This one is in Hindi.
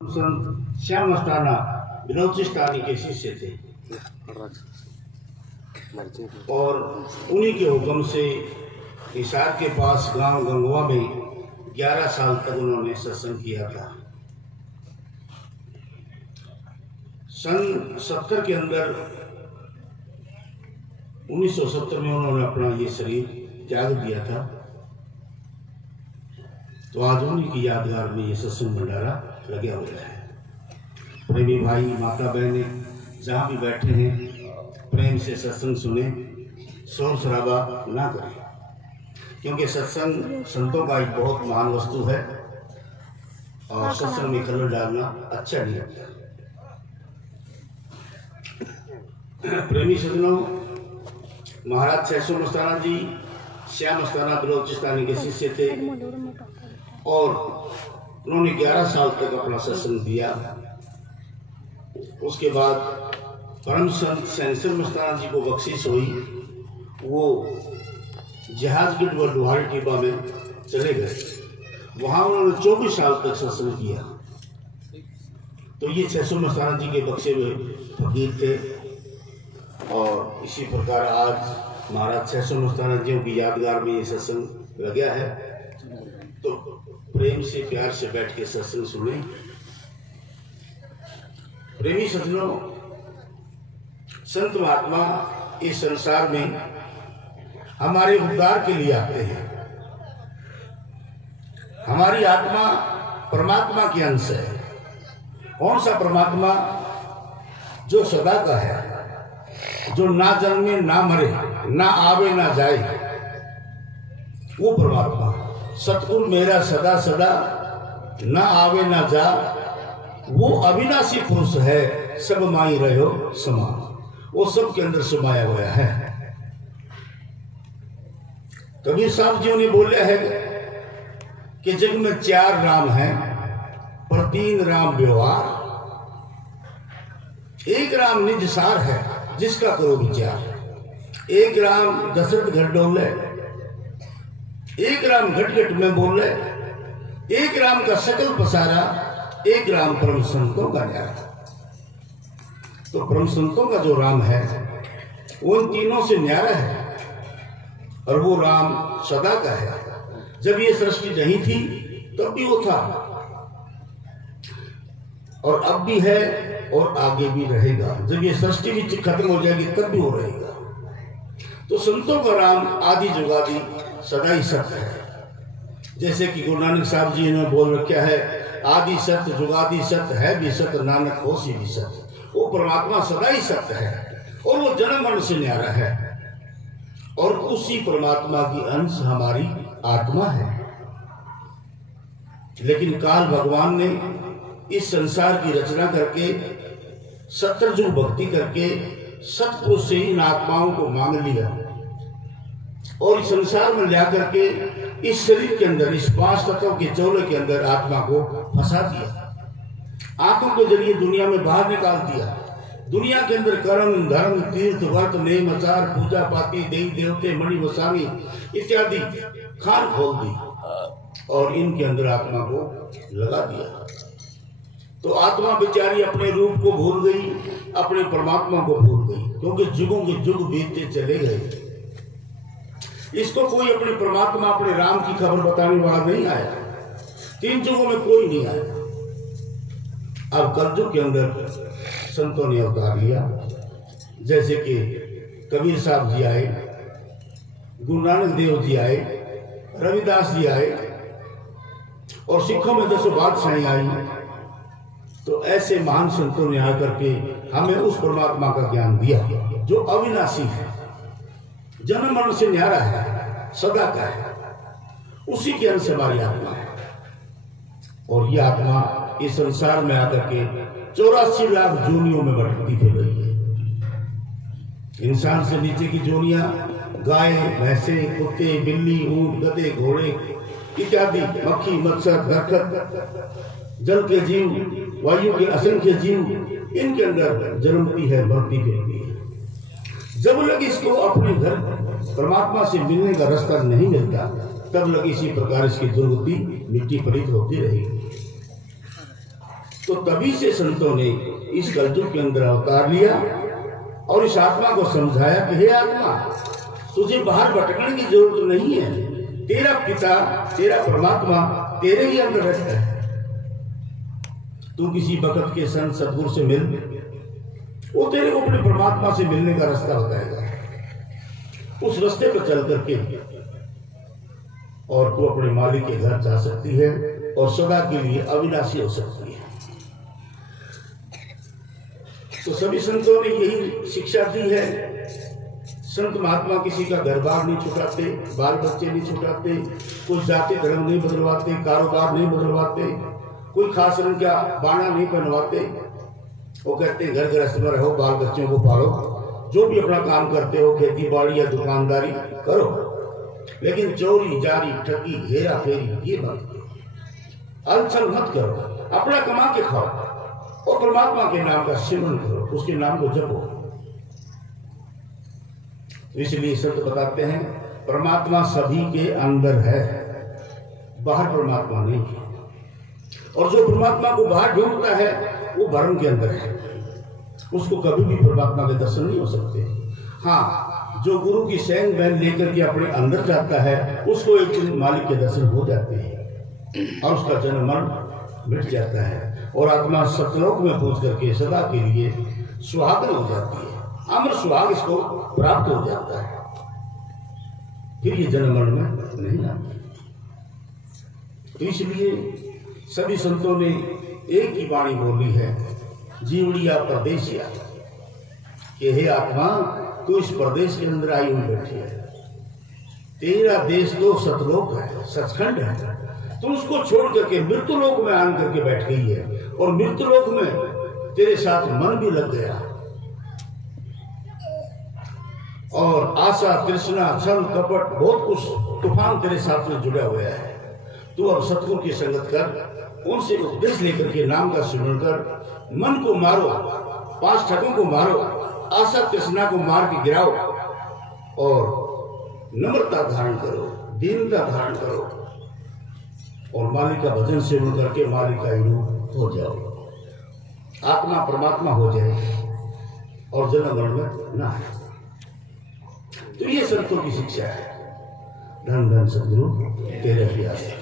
संत श्याम मस्ताना बलोचिस्तानी के शिष्य थे और उन्हीं के हुक्म से हिसार के पास गांव गंगवा में 11 साल तक उन्होंने सत्संग किया था। सन 70 के अंदर 1970 में उन्होंने अपना ये शरीर त्याग दिया था। तो आज उन्हीं की यादगार में ये सत्संग भंडारा लगे हुए है। प्रेमी भाई माता बहने जहाँ भी बैठे हैं प्रेम से सत्संग सुने, शोर शराबा ना करें, क्योंकि सत्संग संतों का एक बहुत महान वस्तु है और सत्संग में कलर डालना अच्छा नहीं लगता। प्रेमी सज्जनों, महाराज सैसो मस्ताना जी श्याम मस्ताना बलोचिस्तानी के शिष्य थे और उन्होंने 11 साल तक अपना सत्संग दिया। उसके बाद परम संत सैंसर मस्ताना जी को बख्शिश हुई, वो जहाजगढ़ व डुहाल टिब्बा में चले गए। वहाँ उन्होंने 24 साल तक सत्संग किया। तो ये सैसो मस्ताना जी के बख्शे हुए फकीर थे और इसी प्रकार आज महाराज सैसो मस्ताना जी की यादगार में ये सत्संग लगा है। तो प्रेम से प्यार से बैठ के सत्संग सुने। प्रेमी सज्जनों, संत महात्मा इस संसार में हमारे उद्धार के लिए आते हैं। हमारी आत्मा परमात्मा की अंश है। कौन सा परमात्मा? जो सदा का है, जो ना जन्मे ना मरे, ना आवे ना जाए, वो परमात्मा। सतगुरु मेरा सदा सदा, ना आवे ना जा, वो अविनाशी पुरुष है, सब माई रहो समान। वो सब के अंदर समाया हुआ है। कबीर साहब जी ने बोला है कि जग में 4 राम हैं, पर 3 राम व्यवहार। एक राम निज सार है, जिसका करो विचार। एक राम दशरथ घर डोले, एक राम घट घट में बोले, एक राम का सकल पसारा, एक राम परम संतों का न्यारा। तो परम संतों का जो राम है वो उन तीनों से न्यारा है और वो राम सदा का है। जब ये सृष्टि नहीं थी तब भी वो था और अब भी है और आगे भी रहेगा। जब ये सृष्टि भी खत्म हो जाएगी तब भी वो रहेगा। तो संतों का राम आदि जुगादि सदा ही सत्य है। जैसे कि गुरु नानक साहब जी ने बोल रखा है, आदि सत्य जुगादि सत्य है भी सत्य, नानक होशी भी सत्य। वो परमात्मा सदा ही सत्य है और वो जन्म मरण से न्यारा है और उसी परमात्मा की अंश हमारी आत्मा है। लेकिन काल भगवान ने इस संसार की रचना करके सत्रजु भक्ति करके सतपुरुष से इन आत्माओं को मांग लिया और इस संसार में ला करके इस शरीर के अंदर, इस 5 तत्वों के चौले के अंदर आत्मा को फंसा दिया। आंखों के जरिए दुनिया में बाहर निकाल दिया। दुनिया के अंदर कर्म धर्म तीर्थ व्रत नेम आचार पूजा पाती देवी देवते मणि वसामी इत्यादि खान खोल दी और इनके अंदर आत्मा को लगा दिया। तो आत्मा बेचारी अपने रूप को भूल गई, अपने परमात्मा को भूल गई, क्योंकि जुगों के जुग बीतते चले गए। इसको कोई अपने परमात्मा अपने राम की खबर बताने वाला नहीं आया। 3 जुगों में कोई नहीं आया। अब कलयुग के अंदर संतों ने अवतार लिया। जैसे कि कबीर साहब जी आए, गुरु नानक देव जी आए, रविदास जी आए और सिखों में 10 बादशाहें आई। तो ऐसे महान संतों ने आकर के हमें उस परमात्मा का ज्ञान दिया जो अविनाशी है, जन्म मरण से न्यारा है, सदा का है। उसी के अंश हमारी आत्मा है और ये आत्मा इस संसार में आकर के 84 लाख जोनियों में भटकती फिर रही है। इंसान से नीचे की जोनियां गाय भैंसे कुत्ते बिल्ली ऊंट गधे घोड़े इत्यादि, मक्खी मच्छर दरखत, जल के जीव, वायु के असंख्य जीव, इनके अंदर जन्मती है मरती फिरती है। जब लग इसको अपने घर परमात्मा से मिलने का रास्ता नहीं मिलता तब लग इसी प्रकार इसकी दुर्गति मिट्टी पलित होती रहेगी। तो तभी से संतों ने इस कलयुग के अंदर अवतार लिया और इस आत्मा को समझाया कि हे आत्मा, तुझे बाहर भटकने की जरूरत नहीं है। तेरा पिता, तेरा परमात्मा तेरे ही अंदर रहता है। तू किसी वक्त के संत सदगुरु से मिल, वो तेरे को अपने परमात्मा से मिलने का रास्ता बताएगा। उस रास्ते पर चल करके और तू अपने मालिक के घर जा सकती है और सदा के लिए अविनाशी हो सकती है। तो सभी संतों ने यही शिक्षा दी है। संत महात्मा किसी का घर बार नहीं छुटाते, बाल बच्चे नहीं छुटाते, कुछ जाति धर्म नहीं बदलवाते, कारोबार नहीं बदलवाते, कोई खास रंग का बाना नहीं पहनवाते। वो कहते हैं घर गृहस्थ में रहो, बाल बच्चों को पालो, जो भी अपना काम करते हो, खेती बाड़ी या दुकानदारी करो, लेकिन चोरी जारी ठगी हेरा फेरी ये मत करो, अलछल मत करो, अपना कमा के खाओ और परमात्मा के नाम का सिमरन करो, उसके नाम को जपो। इसलिए संत बताते हैं परमात्मा सभी के अंदर है, बाहर परमात्मा नहीं है। और जो परमात्मा को बाहर ढूंढता है वो भ्रम के अंदर है, उसको कभी भी परमात्मा के दर्शन नहीं हो सकते। हाँ, जो गुरु की सैन बैन लेकर के अपने अंदर जाता है उसको एक दिन मालिक के दर्शन हो जाते हैं और उसका जन्म मरण मिट जाता है और आत्मा सतलोक में पहुंच करके सदा के लिए सुहागन हो जाती है, अमर सुहाग इसको प्राप्त हो जाता है, फिर ये जन्म मरण में नहीं आती। तो इसलिए सभी संतों ने एक ही वाणी बोली है, जीवड़िया परदेसिया, कि हे आत्मा, तू इस प्रदेश के अंदर आई हुई बैठी है, तेरा देश तो सतलोक है, सचखंड है, तू उसको छोड़ करके मृत्युलोक में आन करके बैठ गई है और मृत्युलोक में तेरे साथ मन भी लग गया और आशा तृष्णा छल कपट बहुत कुछ तूफान तेरे साथ में जुड़ा हुआ है। तू अब सतगुरु की संगत कर, उनसे उपदेश लेकर के नाम का स्मरण कर, मन को मारो, 5 ठगों को मारो, आशा तृष्णा को मार के गिराओ और नम्रता धारण करो, दीनता धारण करो और मालिक का भजन सेवन करके मालिक का रूप हो जाओ, आत्मा परमात्मा हो जाए और जन्म मरण में ना है। तो ये संतों की शिक्षा है। धन धन सद्गुरु तेरे प्यासे।